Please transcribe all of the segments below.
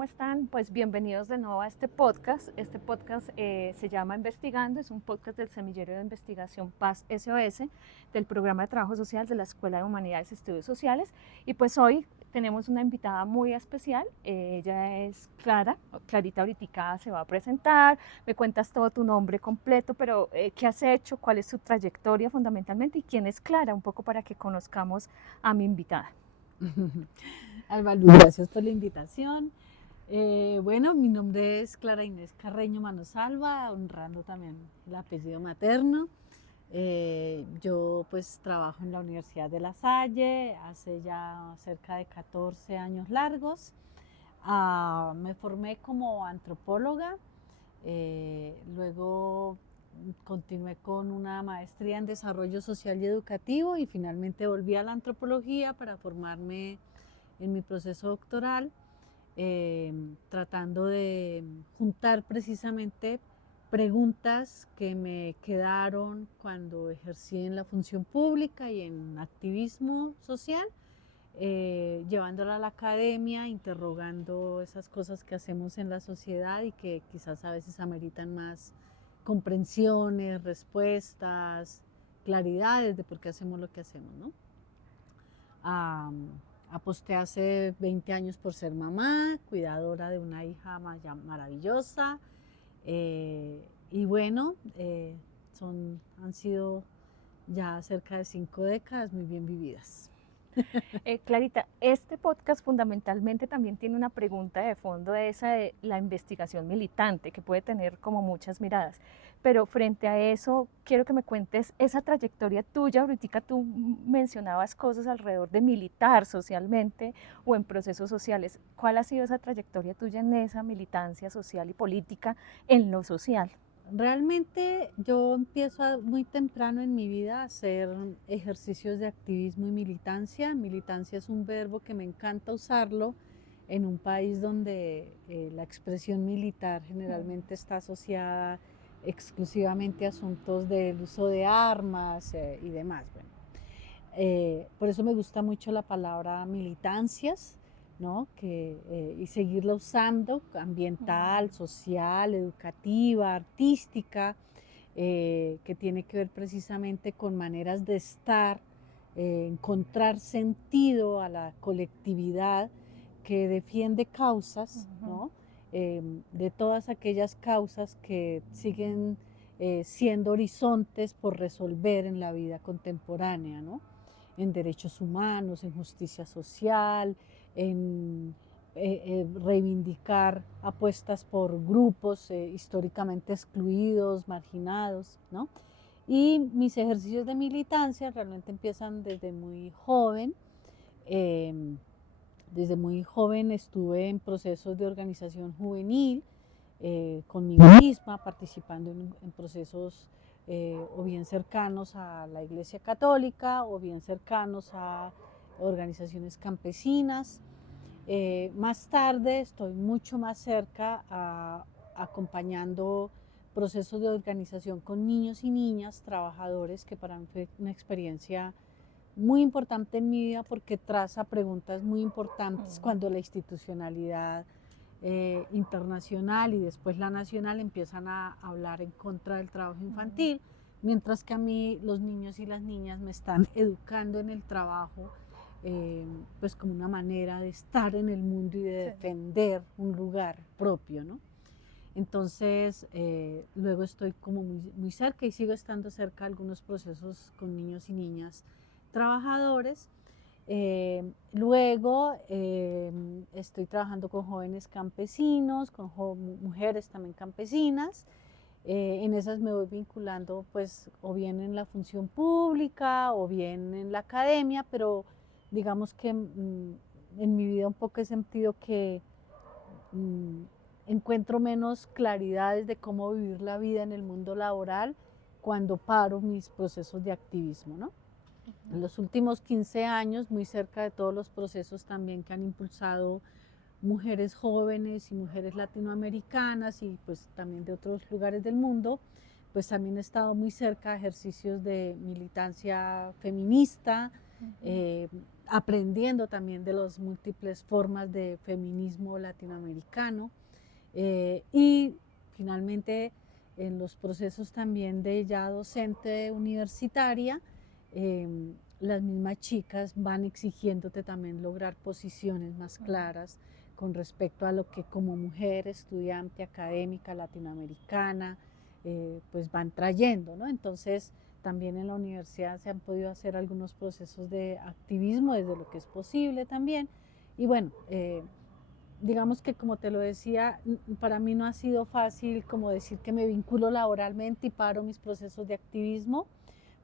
¿cómo están? Pues bienvenidos de nuevo a este podcast. Este podcast se llama Investigando, es un podcast del Semillero de Investigación Paz SOS, del Programa de Trabajo Social de la Escuela de Humanidades y Estudios Sociales. Y pues hoy tenemos una invitada muy especial, ella es Clara. Clarita ahorita se va a presentar, me cuentas todo tu nombre completo, pero ¿qué has hecho? ¿Cuál es su trayectoria fundamentalmente? ¿Y quién es Clara? Un poco para que conozcamos a mi invitada. Alba Luz, gracias por la invitación. Bueno, mi nombre es Clara Inés Carreño Manosalva, honrando también el apellido materno. Yo pues trabajo en la Universidad de La Salle hace ya cerca de 14 años largos. Me formé como antropóloga, luego continué con una maestría en desarrollo social y educativo y finalmente volví a la antropología para formarme en mi proceso doctoral, tratando de juntar precisamente preguntas que me quedaron cuando ejercí en la función pública y en activismo social, llevándola a la academia, interrogando esas cosas que hacemos en la sociedad y que quizás a veces ameritan más comprensiones, respuestas, claridades de por qué hacemos lo que hacemos, ¿no? Aposté hace 20 años por ser mamá, cuidadora de una hija maravillosa. Y bueno, han sido ya cerca de 5 décadas muy bien vividas. Clarita, este podcast fundamentalmente también tiene una pregunta de fondo, esa de la investigación militante, que puede tener como muchas miradas. Pero frente a eso, quiero que me cuentes esa trayectoria tuya. Ahorita tú mencionabas cosas alrededor de militar socialmente o en procesos sociales. ¿Cuál ha sido esa trayectoria tuya en esa militancia social y política en lo social? Realmente yo empiezo muy temprano en mi vida a hacer ejercicios de activismo y militancia. Militancia es un verbo que me encanta usarlo en un país donde la expresión militar generalmente está asociada exclusivamente a asuntos del uso de armas y demás. Bueno, por eso me gusta mucho la palabra militancias, ¿no? Y seguirla usando, ambiental, social, educativa, artística, que tiene que ver precisamente con maneras de estar, encontrar sentido a la colectividad que defiende causas, ¿no? De todas aquellas causas que siguen siendo horizontes por resolver en la vida contemporánea, ¿no? En derechos humanos, en justicia social, en reivindicar apuestas por grupos históricamente excluidos, marginados, ¿no? Y mis ejercicios de militancia realmente empiezan desde muy joven. Eh, Desde muy joven estuve en procesos de organización juvenil, conmigo misma, participando en procesos o bien cercanos a la Iglesia Católica o bien cercanos a organizaciones campesinas. Más tarde estoy mucho más cerca acompañando procesos de organización con niños y niñas, trabajadores, que para mí fue una experiencia muy importante en mi vida porque traza preguntas muy importantes cuando la institucionalidad internacional y después la nacional empiezan a hablar en contra del trabajo infantil, mientras que a mí los niños y las niñas me están educando en el trabajo, pues como una manera de estar en el mundo y de defender un lugar propio, ¿no? Entonces, luego estoy como muy cerca y sigo estando cerca de algunos procesos con niños y niñas trabajadores. Luego estoy trabajando con jóvenes campesinos, con mujeres también campesinas. En esas me voy vinculando pues o bien en la función pública o bien en la academia, pero digamos que en mi vida un poco he sentido que mm, encuentro menos claridades de cómo vivir la vida en el mundo laboral cuando paro mis procesos de activismo, ¿no? En los últimos 15 años, muy cerca de todos los procesos también que han impulsado mujeres jóvenes y mujeres latinoamericanas y pues también de otros lugares del mundo, pues también he estado muy cerca de ejercicios de militancia feminista, aprendiendo también de las múltiples formas de feminismo latinoamericano y finalmente en los procesos también de ya docente universitaria, las mismas chicas van exigiéndote también lograr posiciones más claras con respecto a lo que como mujer estudiante académica latinoamericana pues van trayendo, ¿no? Entonces también en la universidad se han podido hacer algunos procesos de activismo desde lo que es posible también y bueno, digamos que como te lo decía, para mí no ha sido fácil como decir que me vinculo laboralmente y paro mis procesos de activismo,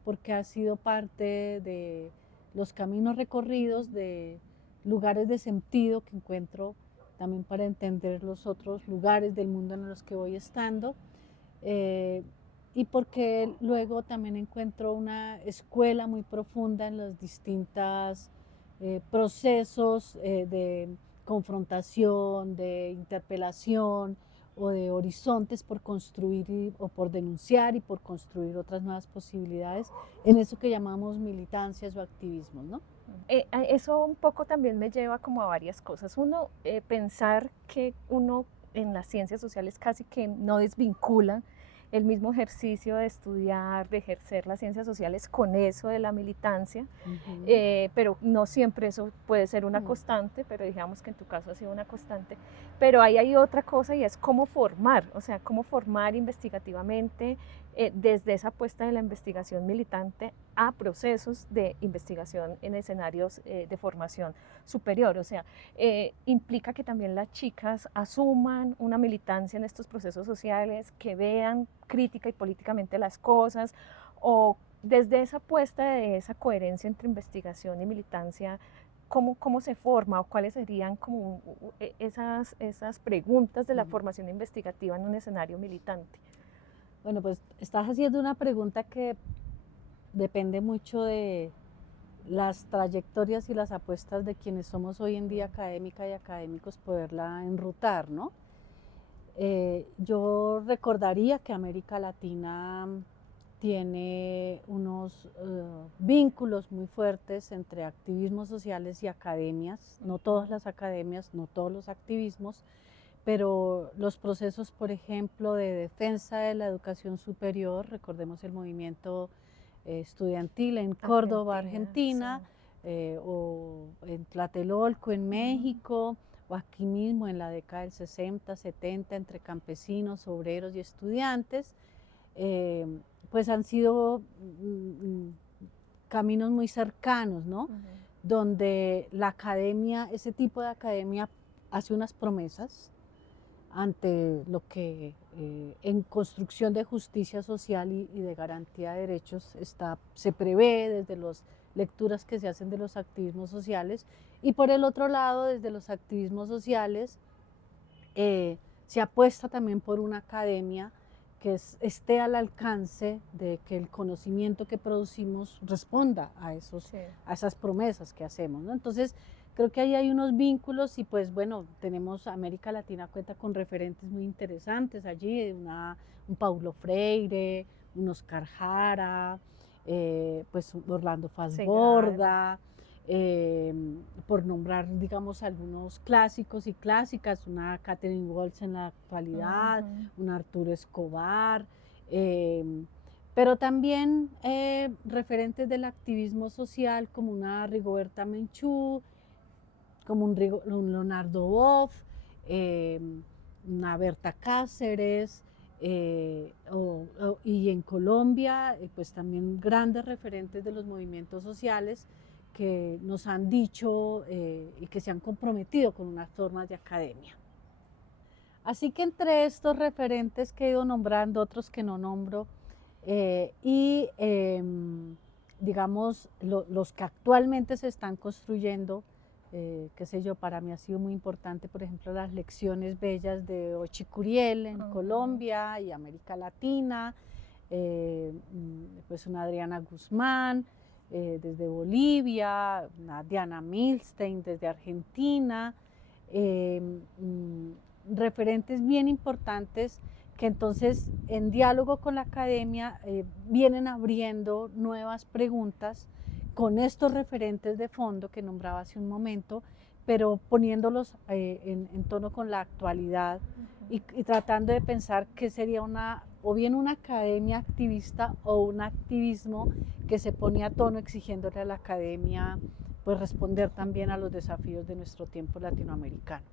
porque ha sido parte de los caminos recorridos, de lugares de sentido que encuentro también para entender los otros lugares del mundo en los que voy estando. Y porque luego también encuentro una escuela muy profunda en los distintos procesos de confrontación, de interpelación o de horizontes por construir o por denunciar y por construir otras nuevas posibilidades en eso que llamamos militancias o activismos, ¿no? Eso un poco también me lleva como a varias cosas. Uno, pensar que uno en las ciencias sociales casi que no desvincula el mismo ejercicio de estudiar, de ejercer las ciencias sociales con eso de la militancia, pero no siempre eso puede ser una constante, pero digamos que en tu caso ha sido una constante. Pero ahí hay otra cosa y es cómo formar, o sea, cómo formar investigativamente desde esa apuesta de la investigación militante a procesos de investigación en escenarios de formación superior. O sea, implica que también las chicas asuman una militancia en estos procesos sociales, que vean crítica y políticamente las cosas, o desde esa apuesta de esa coherencia entre investigación y militancia, ¿cómo se forma o cuáles serían como esas preguntas de la formación investigativa en un escenario militante? Bueno, pues estás haciendo una pregunta que depende mucho de las trayectorias y las apuestas de quienes somos hoy en día académica y académicos poderla enrutar, ¿no? Yo recordaría que América Latina tiene unos vínculos muy fuertes entre activismos sociales y academias, no todas las academias, no todos los activismos, pero los procesos, por ejemplo, de defensa de la educación superior, recordemos el movimiento estudiantil en Córdoba, Argentina, sí. O en Tlatelolco, en México, o aquí mismo en la década del 60, 70, entre campesinos, obreros y estudiantes, pues han sido caminos muy cercanos, ¿no? Donde la academia, ese tipo de academia hace unas promesas ante lo que en construcción de justicia social y de garantía de derechos se prevé desde las lecturas que se hacen de los activismos sociales, y por el otro lado, desde los activismos sociales, se apuesta también por una academia que esté al alcance de que el conocimiento que producimos responda a esas promesas que hacemos, ¿no? Entonces, creo que ahí hay unos vínculos y pues bueno, tenemos América Latina cuenta con referentes muy interesantes allí, un Paulo Freire, un Oscar Jara, pues Orlando Fassborda, por nombrar, digamos, algunos clásicos y clásicas, una Catherine Walsh en la actualidad, un Arturo Escobar, pero también referentes del activismo social como una Rigoberta Menchú, como un Leonardo Boff, una Berta Cáceres, y en Colombia, pues también grandes referentes de los movimientos sociales que nos han dicho y que se han comprometido con unas formas de academia. Así que entre estos referentes que he ido nombrando, otros que no nombro, digamos, los que actualmente se están construyendo, qué sé yo, para mí ha sido muy importante, por ejemplo, las lecciones bellas de Ochi Curiel en Colombia y América Latina, pues una Adriana Guzmán desde Bolivia, una Diana Milstein desde Argentina, referentes bien importantes que entonces en diálogo con la academia vienen abriendo nuevas preguntas con estos referentes de fondo que nombraba hace un momento, pero poniéndolos en tono con la actualidad y tratando de pensar qué sería o bien una academia activista o un activismo que se pone a tono exigiéndole a la academia pues responder también a los desafíos de nuestro tiempo latinoamericano.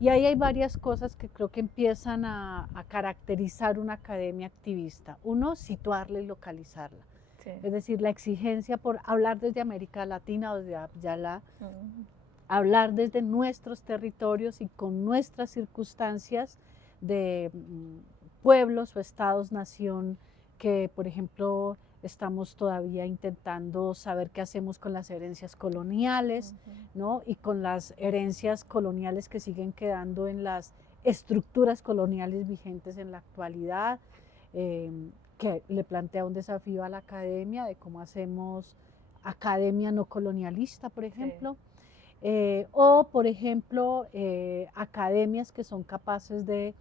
Y ahí hay varias cosas que creo que empiezan a caracterizar una academia activista. Uno, situarla y localizarla. Sí. Es decir, la exigencia por hablar desde América Latina o desde Ayala, hablar desde nuestros territorios y con nuestras circunstancias de pueblos o estados, nación, que por ejemplo estamos todavía intentando saber qué hacemos con las herencias coloniales, ¿no? Y con las herencias coloniales que siguen quedando en las estructuras coloniales vigentes en la actualidad, que le plantea un desafío a la academia de cómo hacemos academia no colonialista, por ejemplo. Sí. O, por ejemplo, academias que son capaces de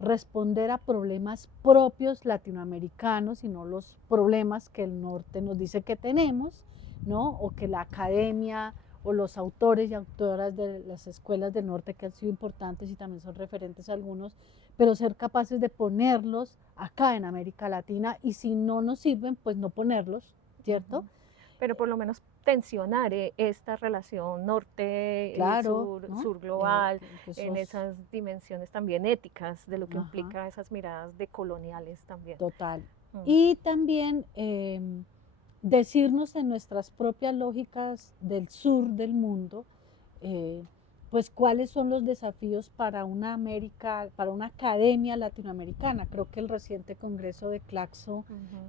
responder a problemas propios latinoamericanos y no los problemas que el norte nos dice que tenemos, ¿no? O que la academia o los autores y autoras de las escuelas del norte, que han sido importantes y también son referentes algunos, pero ser capaces de ponerlos acá en América Latina, y si no nos sirven, pues no ponerlos, ¿cierto? Pero por lo menos tensionar esta relación norte, claro, sur, ¿no? Sur global, en esas dimensiones también éticas de lo que implica esas miradas decoloniales también. Total. Y también decirnos en nuestras propias lógicas del sur del mundo, pues cuáles son los desafíos para una academia latinoamericana. Creo que el reciente congreso de Claxo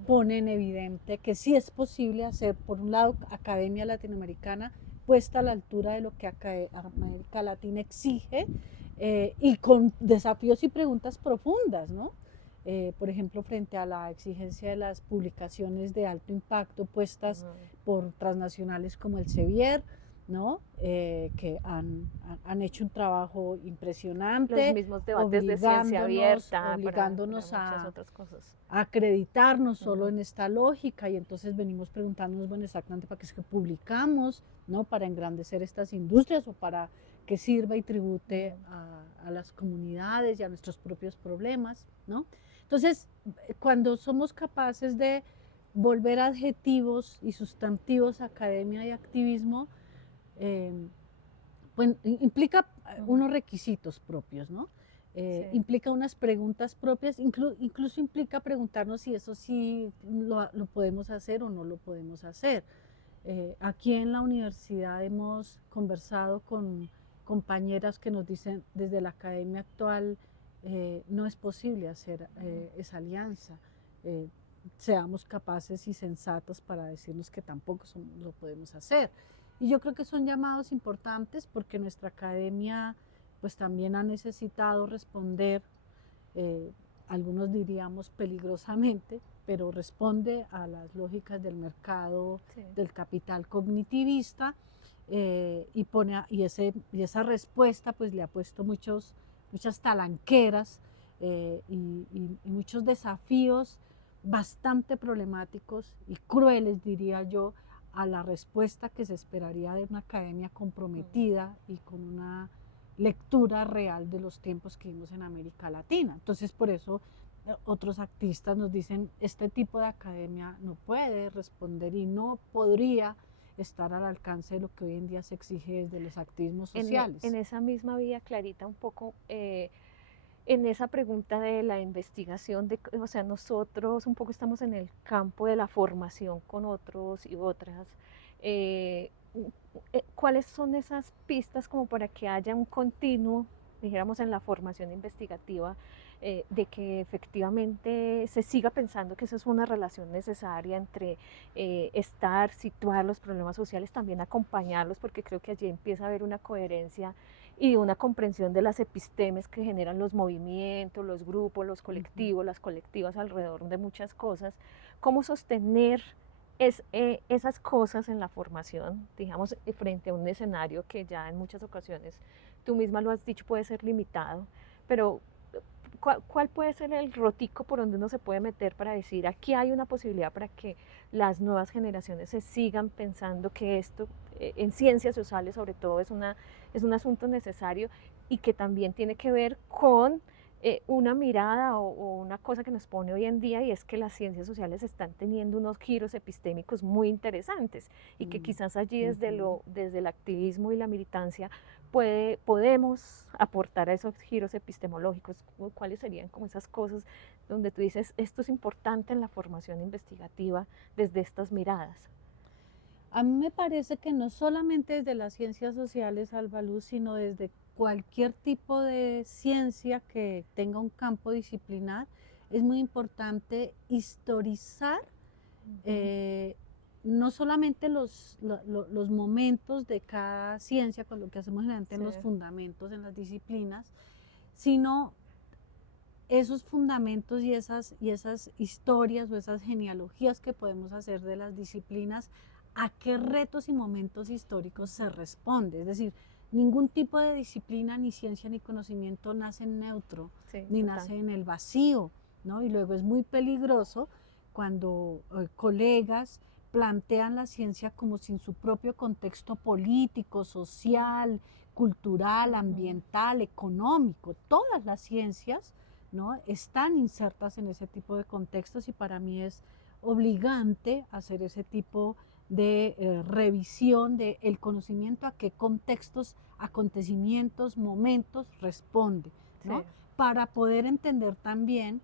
pone en evidente que sí es posible hacer, por un lado, academia latinoamericana puesta a la altura de lo que América Latina exige, y con desafíos y preguntas profundas, ¿no? Por ejemplo, frente a la exigencia de las publicaciones de alto impacto puestas por transnacionales como el Sevier, ¿no? Que han hecho un trabajo impresionante. Los mismos debates de ciencia abierta, obligándonos para muchas otras cosas. A acreditarnos solo en esta lógica, y entonces venimos preguntándonos, bueno, exactamente para qué es que publicamos, ¿no? Para engrandecer estas industrias o para que sirva y tribute a las comunidades y a nuestros propios problemas, ¿no? Entonces, cuando somos capaces de volver adjetivos y sustantivos a academia y activismo, pues implica unos requisitos propios, ¿no? Sí. Implica unas preguntas propias, incluso implica preguntarnos si eso sí lo podemos hacer o no lo podemos hacer. Aquí en la universidad hemos conversado con compañeras que nos dicen desde la academia actual, no es posible hacer esa alianza. Seamos capaces y sensatos para decirnos que tampoco lo podemos hacer. Y yo creo que son llamados importantes porque nuestra academia pues también ha necesitado responder, algunos diríamos peligrosamente, pero responde a las lógicas del mercado, sí, del capital cognitivista, y esa respuesta pues le ha puesto muchas talanqueras, y muchos desafíos bastante problemáticos y crueles, diría yo, a la respuesta que se esperaría de una academia comprometida y con una lectura real de los tiempos que vivimos en América Latina. Entonces, por eso otros activistas nos dicen, este tipo de academia no puede responder y no podría estar al alcance de lo que hoy en día se exige desde los activismos sociales. En esa misma vía, Clarita, un poco en esa pregunta de la investigación, o sea, nosotros un poco estamos en el campo de la formación con otros y otras. ¿Cuáles son esas pistas como para que haya un continuo, dijéramos, en la formación investigativa, de que efectivamente se siga pensando que esa es una relación necesaria entre situar los problemas sociales, también acompañarlos, porque creo que allí empieza a haber una coherencia y una comprensión de las epistemes que generan los movimientos, los grupos, los colectivos, las colectivas alrededor de muchas cosas? ¿Cómo sostener esas cosas en la formación, digamos, frente a un escenario que ya en muchas ocasiones, tú misma lo has dicho, puede ser limitado, pero ¿Cuál puede ser el rotico por donde uno se puede meter para decir, aquí hay una posibilidad para que las nuevas generaciones se sigan pensando que esto, en ciencias sociales sobre todo, es un asunto necesario y que también tiene que ver con una mirada o una cosa que nos pone hoy en día, y es que las ciencias sociales están teniendo unos giros epistémicos muy interesantes y que quizás allí desde el activismo y la militancia podemos aportar a esos giros epistemológicos. ¿Cuáles serían como esas cosas donde tú dices, esto es importante en la formación investigativa desde estas miradas? A mí me parece que no solamente desde las ciencias sociales, Alba Luz, sino desde cualquier tipo de ciencia que tenga un campo disciplinar, es muy importante historizar eh, no solamente los momentos de cada ciencia, con lo que hacemos generalmente en los fundamentos, en las disciplinas, sino esos fundamentos y esas historias o esas genealogías que podemos hacer de las disciplinas, a qué retos y momentos históricos se responde. Es decir, ningún tipo de disciplina, ni ciencia, ni conocimiento nace en neutro, ni nace en el vacío, ¿no? Y luego es muy peligroso cuando colegas plantean la ciencia como sin su propio contexto político, social, cultural, ambiental, económico. Todas las ciencias, ¿no?, están insertas en ese tipo de contextos, y para mí es obligante hacer ese tipo de revisión del conocimiento, a qué contextos, acontecimientos, momentos responde, ¿no? Para poder entender también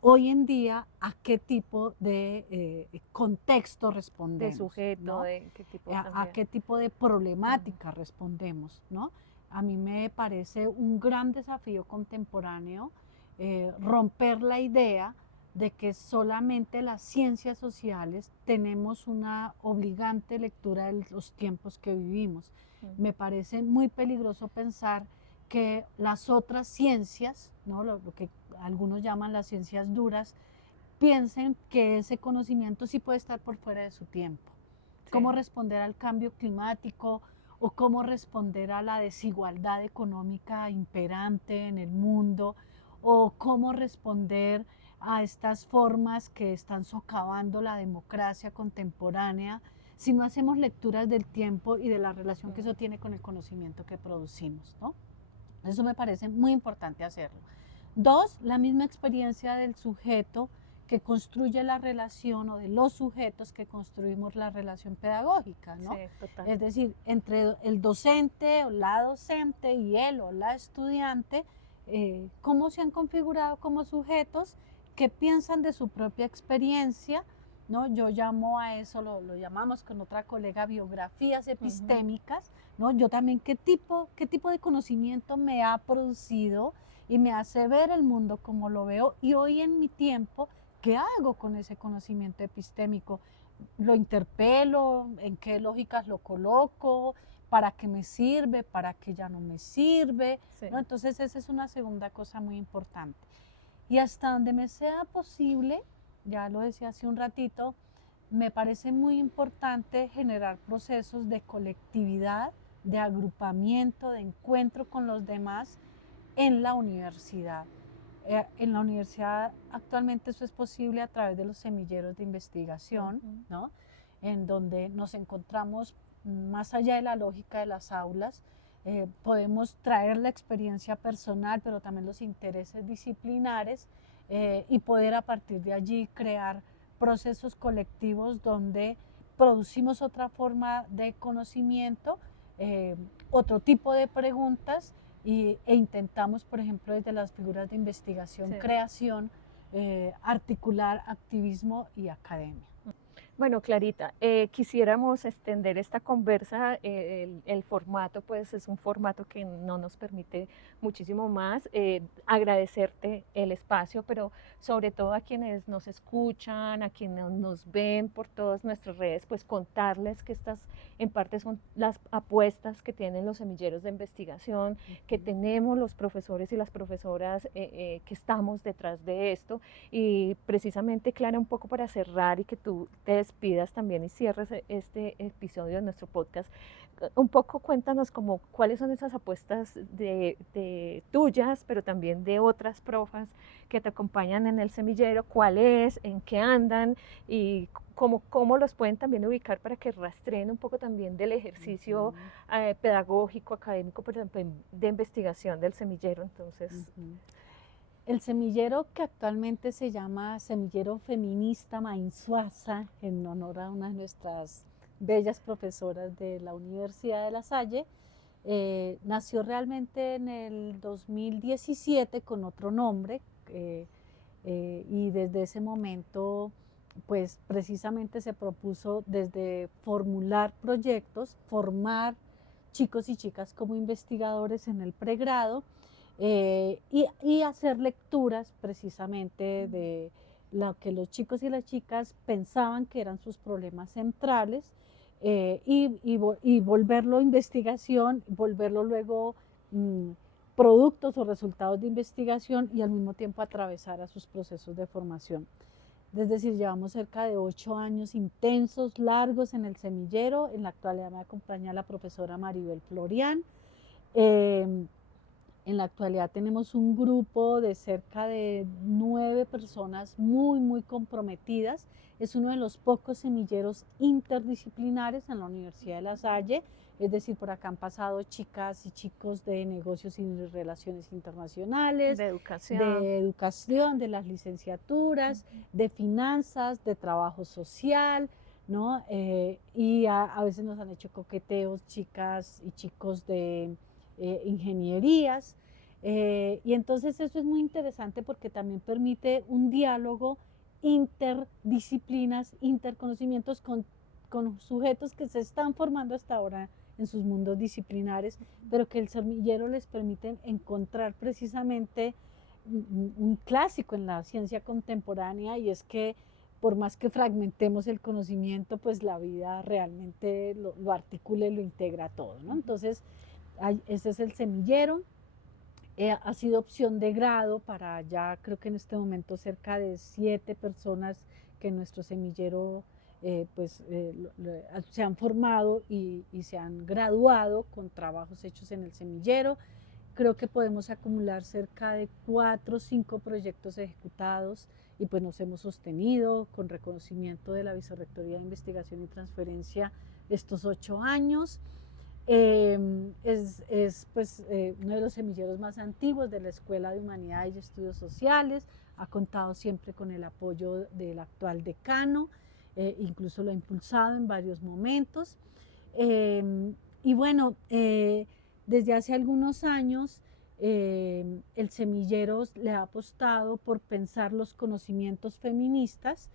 hoy en día a qué tipo de contexto respondemos. De sujeto, ¿no? de qué tipo a qué tipo de problemática respondemos, ¿no? A mí me parece un gran desafío contemporáneo romper la idea de que solamente las ciencias sociales tenemos una obligante lectura de los tiempos que vivimos. Me parece muy peligroso pensar que las otras ciencias, ¿no?, lo que algunos llaman las ciencias duras, piensen que ese conocimiento sí puede estar por fuera de su tiempo. Cómo responder al cambio climático, o cómo responder a la desigualdad económica imperante en el mundo, o cómo responder a estas formas que están socavando la democracia contemporánea, si no hacemos lecturas del tiempo y de la relación que eso tiene con el conocimiento que producimos, ¿no? Eso me parece muy importante hacerlo. Dos, la misma experiencia del sujeto que construye la relación, o de los sujetos que construimos la relación pedagógica, ¿no? Sí, total. Es decir, entre el docente o la docente y él o la estudiante, cómo se han configurado como sujetos que piensan de su propia experiencia, ¿no? Yo llamo a eso, lo llamamos con otra colega, biografías epistémicas, ¿no? Yo también, qué tipo de conocimiento me ha producido y me hace ver el mundo como lo veo, y hoy en mi tiempo, ¿qué hago con ese conocimiento epistémico? ¿Lo interpelo? ¿En qué lógicas lo coloco? ¿Para qué me sirve? ¿Para qué ya no me sirve? ¿No? Entonces esa es una segunda cosa muy importante. Y hasta donde me sea posible, ya lo decía hace un ratito, me parece muy importante generar procesos de colectividad, de agrupamiento, de encuentro con los demás en la universidad. En la universidad actualmente eso es posible a través de los semilleros de investigación, ¿no?, en donde nos encontramos más allá de la lógica de las aulas. Podemos traer la experiencia personal, pero también los intereses disciplinares, y poder a partir de allí crear procesos colectivos donde producimos otra forma de conocimiento, otro tipo de preguntas, e intentamos, por ejemplo, desde las figuras de investigación, creación, articular activismo y academia. Bueno, Clarita, quisiéramos extender esta conversa, el formato pues es un formato que no nos permite muchísimo más, agradecerte el espacio, pero sobre todo a quienes nos escuchan, a quienes nos ven por todas nuestras redes, pues contarles que estas en parte son las apuestas que tienen los semilleros de investigación, que tenemos los profesores y las profesoras que estamos detrás de esto, y precisamente, Clara, un poco para cerrar y que tú te despidas también y cierres este episodio de nuestro podcast. Un poco cuéntanos como cuáles son esas apuestas de tuyas, pero también de otras profas que te acompañan en el semillero, cuál es, en qué andan y cómo los pueden también ubicar para que rastreen un poco también del ejercicio pedagógico, académico, pero también de investigación del semillero. Entonces, el semillero, que actualmente se llama Semillero Feminista Mainzuaza, en honor a una de nuestras bellas profesoras de la Universidad de La Salle, nació realmente en el 2017 con otro nombre, y desde ese momento pues precisamente se propuso desde formular proyectos, formar chicos y chicas como investigadores en el pregrado, y hacer lecturas precisamente de lo que los chicos y las chicas pensaban que eran sus problemas centrales, y volverlo investigación, volverlo luego productos o resultados de investigación, y al mismo tiempo atravesar a sus procesos de formación. Es decir, llevamos cerca de 8 años intensos, largos en el semillero. En la actualidad me acompaña la profesora Maribel Florián. En la actualidad tenemos un grupo de cerca de 9 personas muy comprometidas. Es uno de los pocos semilleros interdisciplinares en la Universidad de La Salle. Es decir, por acá han pasado chicas y chicos de negocios y relaciones internacionales, de educación, de las licenciaturas, de finanzas, de trabajo social, ¿no? Y a veces nos han hecho coqueteos chicas y chicos de ingenierías, y entonces eso es muy interesante porque también permite un diálogo interdisciplinas, interconocimientos con sujetos que se están formando hasta ahora en sus mundos disciplinares, pero que el semillero les permite encontrar precisamente un clásico en la ciencia contemporánea, y es que por más que fragmentemos el conocimiento, pues la vida realmente lo articula y lo integra todo, ¿no? Entonces, ese es el semillero. Ha sido opción de grado para ya, creo que en este momento cerca de 7 personas que en nuestro semillero se han formado y se han graduado con trabajos hechos en el semillero. Creo que podemos acumular cerca de 4 o 5 proyectos ejecutados, y pues nos hemos sostenido con reconocimiento de la Vicerrectoría de Investigación y Transferencia estos 8 años. Es uno de los semilleros más antiguos de la Escuela de Humanidades y Estudios Sociales. Ha contado siempre con el apoyo del actual decano, incluso lo ha impulsado en varios momentos. Y bueno, desde hace algunos años el semillero le ha apostado por pensar los conocimientos feministas,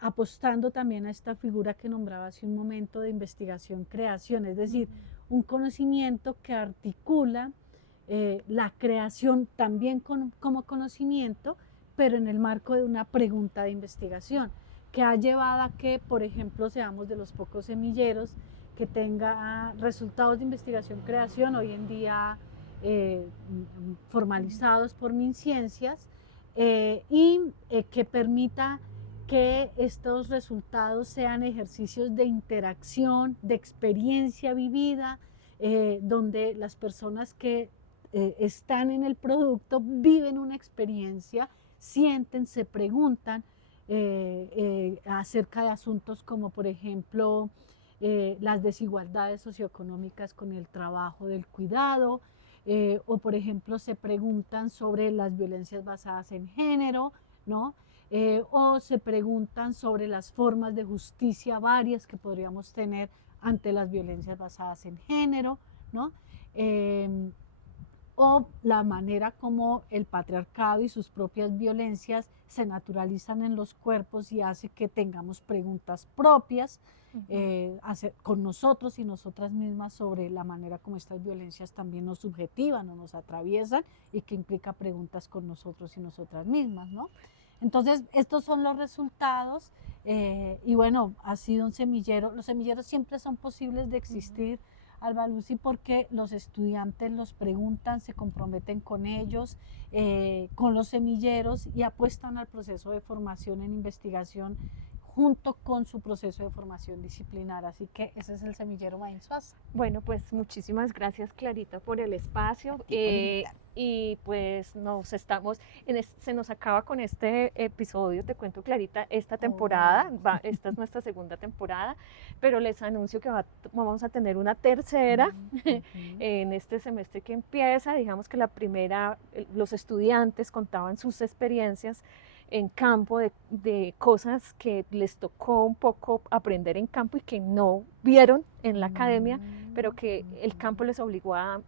apostando también a esta figura que nombraba hace un momento de investigación-creación, es decir, un conocimiento que articula la creación también como conocimiento, pero en el marco de una pregunta de investigación, que ha llevado a que, por ejemplo, seamos de los pocos semilleros que tenga resultados de investigación-creación hoy en día formalizados por MinCiencias, y que permita que estos resultados sean ejercicios de interacción, de experiencia vivida, donde las personas que están en el producto viven una experiencia, sienten, se preguntan acerca de asuntos como, por ejemplo, las desigualdades socioeconómicas con el trabajo del cuidado, o por ejemplo se preguntan sobre las violencias basadas en género, ¿no? O se preguntan sobre las formas de justicia varias que podríamos tener ante las violencias basadas en género, ¿no? O la manera como el patriarcado y sus propias violencias se naturalizan en los cuerpos y hace que tengamos preguntas propias con nosotros y nosotras mismas sobre la manera como estas violencias también nos subjetivan o nos atraviesan, y que implica preguntas con nosotros y nosotras mismas, ¿no? Entonces, estos son los resultados, y bueno, ha sido un semillero. Los semilleros siempre son posibles de existir, Alba Lucy, porque los estudiantes los preguntan, se comprometen con ellos, con los semilleros, y apuestan al proceso de formación en investigación junto con su proceso de formación disciplinar. Así que ese es el Semillero Maíz Suaza. Bueno, pues muchísimas gracias, Clarita, por el espacio. Y pues se nos acaba con este episodio, te cuento, Clarita, esta temporada, esta es nuestra segunda temporada, pero les anuncio que vamos a tener una tercera en este semestre que empieza. Digamos que la primera, los estudiantes contaban sus experiencias en campo de cosas que les tocó un poco aprender en campo y que no vieron en la academia, pero que el campo les obligó a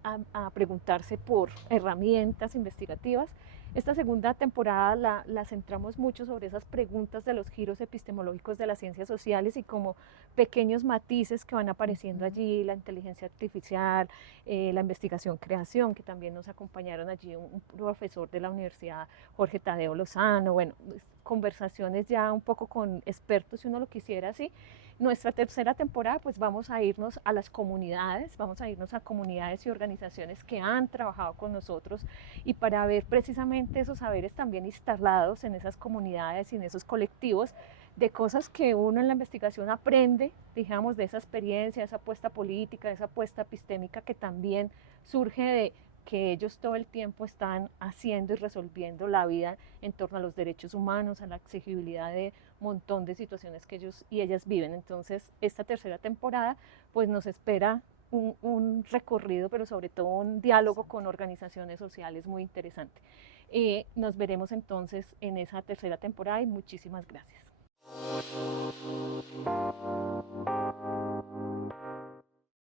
preguntarse por herramientas investigativas. Esta segunda temporada la centramos mucho sobre esas preguntas de los giros epistemológicos de las ciencias sociales y como pequeños matices que van apareciendo allí, la inteligencia artificial, la investigación-creación, que también nos acompañaron allí un profesor de la Universidad, Jorge Tadeo Lozano, bueno, conversaciones ya un poco con expertos, si uno lo quisiera así. Nuestra tercera temporada, pues vamos a irnos a las comunidades, vamos a irnos a comunidades y organizaciones que han trabajado con nosotros y para ver precisamente esos saberes también instalados en esas comunidades y en esos colectivos, de cosas que uno en la investigación aprende, digamos, de esa experiencia, esa apuesta política, esa apuesta epistémica que también surge de que ellos todo el tiempo están haciendo y resolviendo la vida en torno a los derechos humanos, a la accesibilidad de un montón de situaciones que ellos y ellas viven. Entonces, esta tercera temporada pues nos espera un recorrido, pero sobre todo un diálogo con organizaciones sociales muy interesante. Nos veremos entonces en esa tercera temporada y muchísimas gracias.